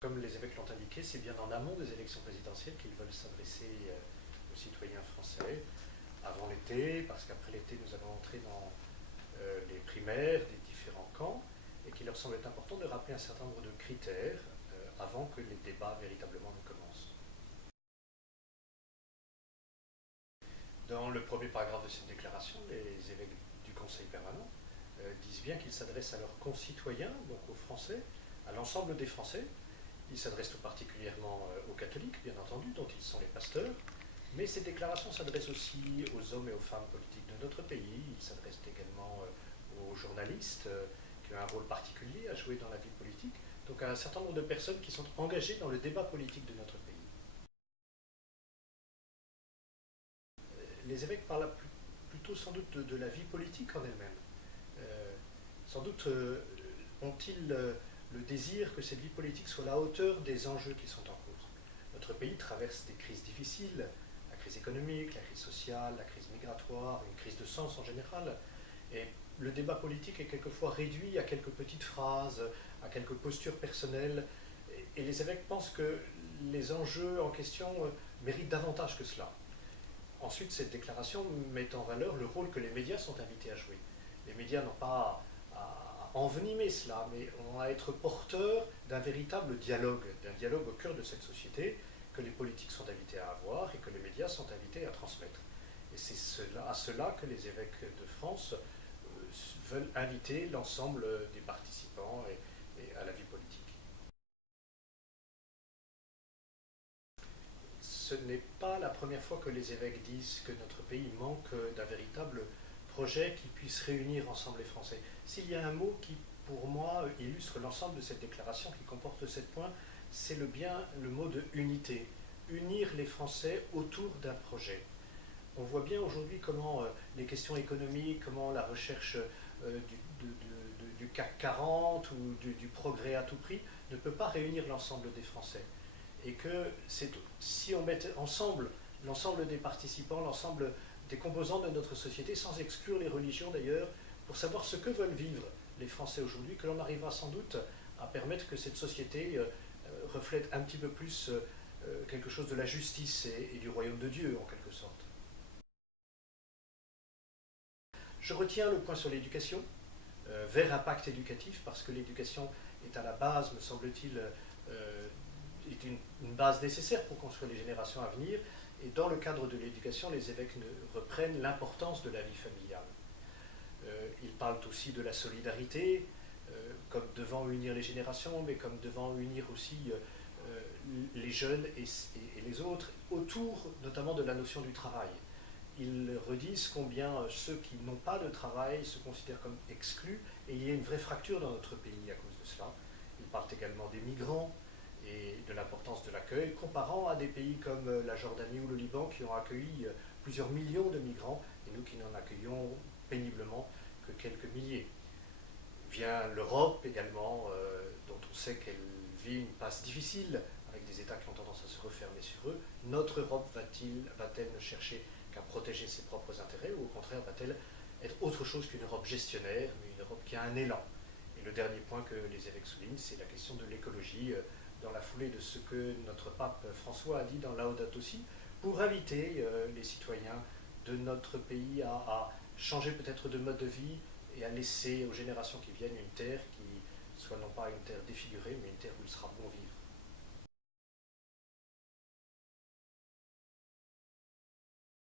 Comme les évêques l'ont indiqué, c'est bien en amont des élections présidentielles qu'ils veulent s'adresser aux citoyens français avant l'été, parce qu'après l'été, nous allons entrer dans les primaires des différents camps, et qu'il leur semblait important de rappeler un certain nombre de critères avant que les débats véritablement ne commencent. Dans le premier paragraphe de cette déclaration, les évêques du Conseil permanent disent bien qu'ils s'adressent à leurs concitoyens, donc aux Français, à l'ensemble des Français. Ils s'adressent tout particulièrement aux catholiques, bien entendu, dont ils sont les pasteurs, mais ces déclarations s'adressent aussi aux hommes et aux femmes politiques de notre pays. Ils s'adressent également aux journalistes qui ont un rôle particulier à jouer dans la vie politique, donc à un certain nombre de personnes qui sont engagées dans le débat politique de notre pays. Les évêques parlent plutôt sans doute de la vie politique en elle-même. Sans doute ont-ils le désir que cette vie politique soit à la hauteur des enjeux qui sont en cause. Notre pays traverse des crises difficiles, la crise économique, la crise sociale, la crise migratoire, une crise de sens en général, et le débat politique est quelquefois réduit à quelques petites phrases, à quelques postures personnelles, et les évêques pensent que les enjeux en question méritent davantage que cela. Ensuite, cette déclaration met en valeur le rôle que les médias sont invités à jouer. Les médias n'ont pas à envenimer cela, mais ont à être porteurs d'un véritable dialogue au cœur de cette société que les politiques sont invités à avoir et que les médias sont invités à transmettre. Et c'est à cela que les évêques de France veulent inviter l'ensemble des participants et à la vie politique. Ce n'est pas la première fois que les évêques disent que notre pays manque d'un véritable projet qui puisse réunir ensemble les Français. S'il y a un mot qui, pour moi, illustre l'ensemble de cette déclaration qui comporte 7 points, c'est le mot de unité. Unir les Français autour d'un projet. On voit bien aujourd'hui comment les questions économiques, comment la recherche du CAC 40 ou du progrès à tout prix ne peut pas réunir l'ensemble des Français. Et que si on met ensemble l'ensemble des participants, l'ensemble des composants de notre société, sans exclure les religions d'ailleurs, pour savoir ce que veulent vivre les Français aujourd'hui, que l'on arrivera sans doute à permettre que cette société reflète un petit peu plus quelque chose de la justice et du royaume de Dieu, en quelque sorte. Je retiens le point sur l'éducation, vers un pacte éducatif, parce que l'éducation est à la base, me semble-t-il, est une base nécessaire pour construire les générations à venir. Et dans le cadre de l'éducation, les évêques reprennent l'importance de la vie familiale. Ils parlent aussi de la solidarité, comme devant unir les générations, mais comme devant unir aussi les jeunes et les autres, autour notamment de la notion du travail. Ils redisent combien ceux qui n'ont pas de travail se considèrent comme exclus, et il y a une vraie fracture dans notre pays à cause de cela. Ils parlent également des migrants et de l'importance de l'accueil, comparant à des pays comme la Jordanie ou le Liban qui ont accueilli plusieurs millions de migrants, et nous qui n'en accueillons péniblement que quelques milliers. Vient l'Europe également, dont on sait qu'elle vit une passe difficile, avec des États qui ont tendance à se refermer sur eux. Notre Europe va-t-elle ne chercher qu'à protéger ses propres intérêts, ou au contraire va-t-elle être autre chose qu'une Europe gestionnaire, mais une Europe qui a un élan? Et le dernier point que les évêques soulignent, c'est la question de l'écologie, dans la foulée de ce que notre pape François a dit dans Laudato Si, pour inviter les citoyens de notre pays à changer peut-être de mode de vie et à laisser aux générations qui viennent une terre qui soit non pas une terre défigurée, mais une terre où il sera bon vivre.